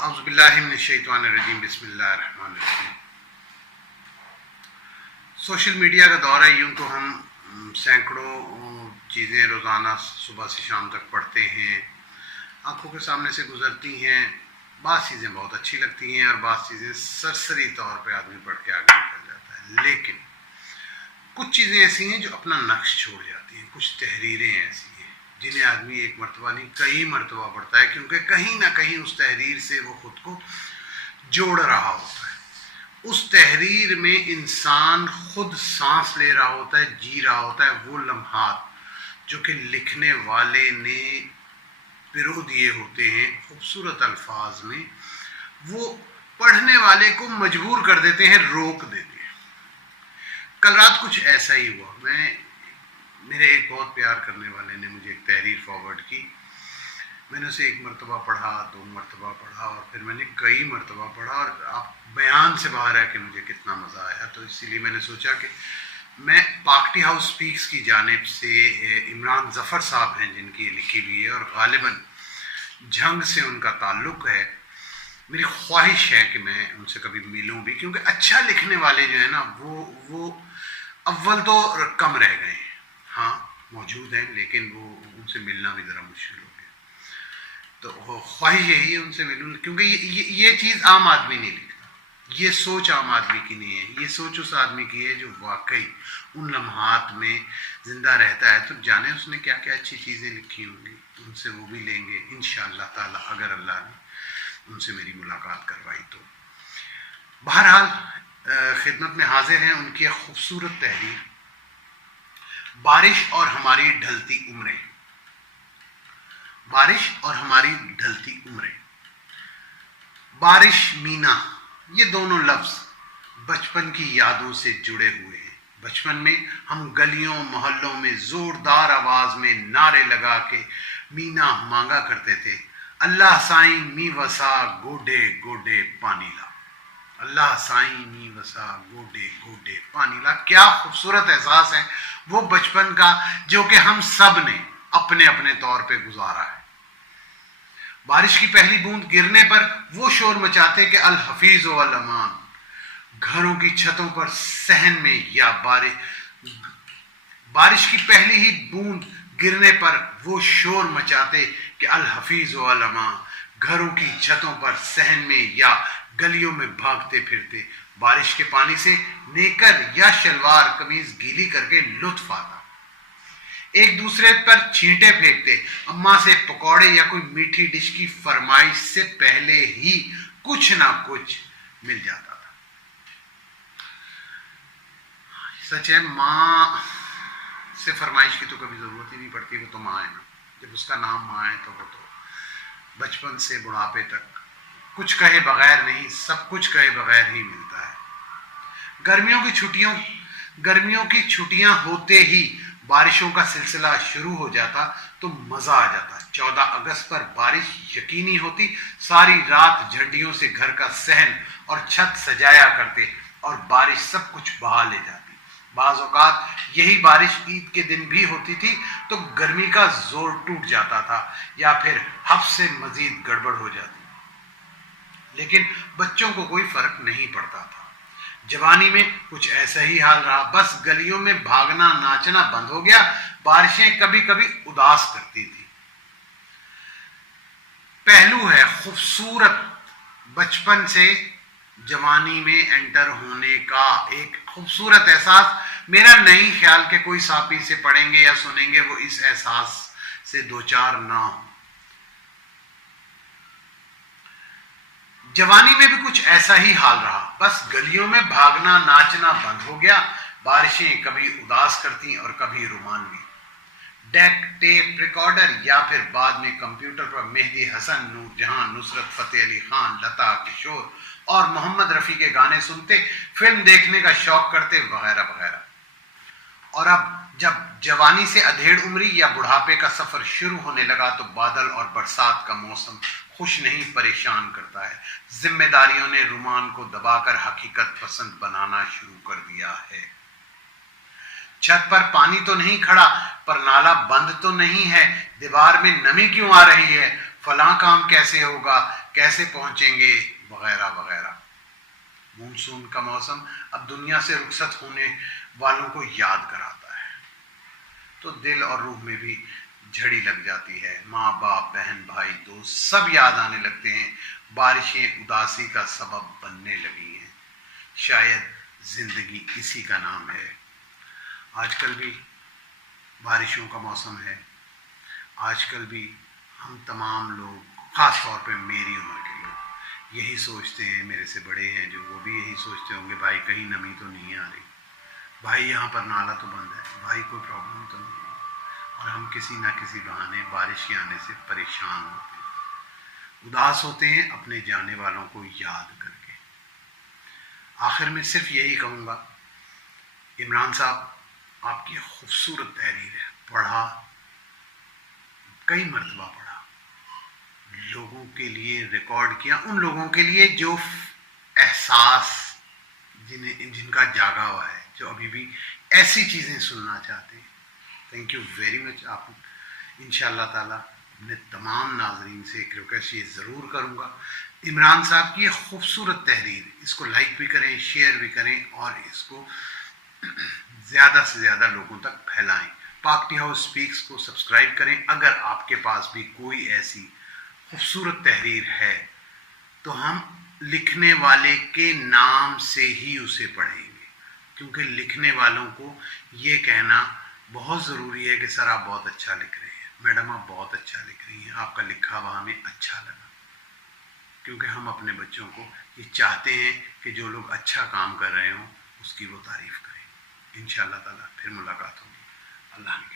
अऊज़ु बिल्लाहि मिनश्शैतानिर्रजीम बिस्मिल्लाहिर्रहमानिर्रहीम। Social media का दौर है। यूँ तो हम सैकड़ों चीज़ें रोज़ाना सुबह से शाम तक पढ़ते हैं, आँखों के सामने से गुज़रती हैं। बाज़ चीज़ें बहुत अच्छी लगती हैं और बाज़ चीज़ें सरसरी तौर पे आदमी पढ़ के आगे निकल जाता है। लेकिन कुछ चीज़ें ऐसी हैं जो अपना नक्श छोड़ जाती हैं, कुछ तहरीरें ऐसी हैं जिन्हें आदमी एक मरतबा नहीं कई मरतबा पढ़ता है, क्योंकि कहीं ना कहीं उस तहरीर से वो खुद को जोड़ रहा होता है। उस तहरीर में इंसान खुद सांस ले रहा होता है, जी रहा होता है। वो लम्हात जो कि लिखने वाले ने पिरो दिए होते हैं खूबसूरत अल्फाज में, वो पढ़ने वाले को मजबूर कर देते हैं, रोक देते हैं। कल रात कुछ ऐसा ही हुआ। मेरे एक बहुत प्यार करने वाले ने मुझे एक तहरीर फॉरवर्ड की। मैंने उसे एक मरतबा पढ़ा, दो मरतबा पढ़ा और फिर मैंने कई मरतबा पढ़ा, और आप बयान से बाहर है कि मुझे कितना मज़ा आया। तो इसीलिए मैंने सोचा कि मैं पार्टी हाउस स्पीक्स की जानिब से इमरान ज़फ़र साहब हैं जिनकी ये लिखी हुई है, और गालिबन झंग से उनका ताल्लुक़ है। मेरी ख्वाहिश है कि मैं उनसे कभी मिलूं भी, क्योंकि अच्छा लिखने वाले जो है ना वो अव्वल तो कम रह गए हैं। हाँ, मौजूद हैं, लेकिन वो उनसे मिलना भी ज़रा मुश्किल हो गया। तो ख्वाहिश यही है उनसे मिलूं, क्योंकि ये चीज़ आम आदमी नहीं लिखता। ये सोच आम आदमी की नहीं है। ये सोच उस आदमी की है जो वाकई उन लम्हात में ज़िंदा रहता है। तो जाने उसने क्या क्या अच्छी चीज़ें लिखी होंगी। उनसे वो भी लेंगे इंशाअल्लाह ताला, अगर अल्लाह ने उनसे मेरी मुलाकात करवाई तो। बहरहाल खिदमत में हाजिर हैं उनकी एक खूबसूरत तहरीर, बारिश और हमारी ढलती उम्रें। बारिश और हमारी ढलती उम्रें। बारिश, मीना, ये दोनों लफ्ज़ बचपन की यादों से जुड़े हुए हैं। बचपन में हम गलियों मोहल्लों में ज़ोरदार आवाज़ में नारे लगा के मीना मांगा करते थे। अल्लाह साईं मी वसा गोडे गोडे पानी ला। अल्लाह साईं मी वसा गोडे गोडे पानी ला। क्या खूबसूरत एहसास है वो बचपन का, जो कि हम सब ने अपने अपने तौर पे गुजारा है। बारिश की पहली बूंद गिरने पर वो शोर मचाते कि अल हफीज व अल अमान। घरों की छतों पर सहन में या बारिश की पहली ही बूंद गिरने पर वो शोर मचाते कि अल हफीज व अल अमान। घरों की छतों पर सहन में या गलियों में भागते फिरते बारिश के पानी से नेकर या शलवार कमीज गीली करके लुत्फ आता। एक दूसरे पर छींटे फेंकते। अम्मा से पकौड़े या कोई मीठी डिश की फरमाइश से पहले ही कुछ ना कुछ मिल जाता था। सच है, माँ से फरमाइश की तो कभी जरूरत ही नहीं पड़ती, वो तो माँ है ना। जब उसका नाम माँ है तो वो तो बचपन से बुढ़ापे तक कुछ कहे बगैर नहीं, सब कुछ कहे बगैर ही मिलता है। गर्मियों की छुट्टियां होते ही बारिशों का सिलसिला शुरू हो जाता तो मजा आ जाता। 14 अगस्त पर बारिश यकीनी होती। सारी रात झंडियों से घर का सहन और छत सजाया करते और बारिश सब कुछ बहा ले जाती। बाज़ औक़ात यही बारिश ईद के दिन भी होती थी तो गर्मी का जोर टूट जाता था या फिर हफ्ते से मजीद गड़बड़ हो जाती। लेकिन बच्चों को कोई फर्क नहीं पड़ता था। जवानी में कुछ ऐसा ही हाल रहा। बस गलियों में भागना नाचना बंद हो गया। बारिशें कभी कभी उदास करती थी। पहलू है खूबसूरत बचपन से जवानी में एंटर होने का एक खूबसूरत एहसास। मेरा नहीं ख्याल के कोई सापी से पढ़ेंगे या सुनेंगे वो इस एहसास से दो चार ना हो। जवानी में भी कुछ ऐसा ही हाल रहा। बस गलियों में भागना नाचना बंद हो गया। बारिशें कभी उदास करती और कभी रोमानवी। डेक टेप रिकॉर्डर या फिर बाद में कंप्यूटर पर मेहदी हसन, नूरजहां, नुसरत फतेह अली खान, लता, किशोर और मोहम्मद रफ़ी के गाने सुनते, फिल्म देखने का शौक करते वगैरह वगैरह। और अब जब जवानी से अधेड़ उम्री या बुढ़ापे का सफर शुरू होने लगा तो बादल और बरसात का मौसम खुश नहीं परेशान करता है। जिम्मेदारियों ने रुमान को दबाकर हकीकत पसंद बनाना शुरू कर दिया है। छत पर पानी तो नहीं खड़ा, पर नाला बंद तो नहीं है। दीवार में नमी क्यों आ रही है? फलां काम कैसे होगा? कैसे पहुंचेंगे वगैरह वगैरह। मानसून का मौसम अब दुनिया से रुखसत होने वालों को याद कराता है, तो दिल और रूह में भी झड़ी लग जाती है। माँ बाप, बहन भाई, दोस्त सब याद आने लगते हैं। बारिशें उदासी का सबब बनने लगी हैं, शायद जिंदगी इसी का नाम है। आजकल भी बारिशों का मौसम है। आजकल भी हम तमाम लोग, ख़ास तौर पे मेरी उम्र के लोग, यही सोचते हैं, मेरे से बड़े हैं जो, वो भी यही सोचते होंगे, भाई कहीं नमी तो नहीं आ रही, भाई यहाँ पर नाला तो बंद है, भाई कोई प्रॉब्लम तो नहीं है। और हम किसी ना किसी बहाने बारिश के आने से परेशान होते हैं, उदास होते हैं अपने जाने वालों को याद करके। आखिर में सिर्फ यही कहूँगा, इमरान साहब आपकी खूबसूरत तहरीर है, पढ़ा, कई मरतबा पढ़ा, लोगों के लिए रिकॉर्ड किया, उन लोगों के लिए जो एहसास जिनका जागा हुआ है, जो अभी भी ऐसी चीज़ें सुनना चाहते हैं। Thank you very much. आप इंशाअल्लाह ताला अपने तमाम नाजरीन से एक रिक्वेस्ट ये ज़रूर करूँगा, इमरान साहब की ये खूबसूरत तहरीर, इसको लाइक भी करें, शेयर भी करें और इसको ज़्यादा से ज़्यादा लोगों तक फैलाएं। पाक टी हाउस स्पीक्स को सब्सक्राइब करें। अगर आपके पास भी कोई ऐसी खूबसूरत तहरीर है तो हम लिखने वाले के नाम से ही उसे पढ़ेंगे, क्योंकि लिखने वालों को ये कहना बहुत ज़रूरी है कि सर आप बहुत अच्छा लिख रहे हैं, मैडम आप बहुत अच्छा लिख रही हैं, आपका लिखा हुआ हमें अच्छा लगा। क्योंकि हम अपने बच्चों को ये चाहते हैं कि जो लोग अच्छा काम कर रहे हों उसकी वो तारीफ़ करें। इंशाअल्लाह ताला फिर मुलाकात होगी। अल्लाह ने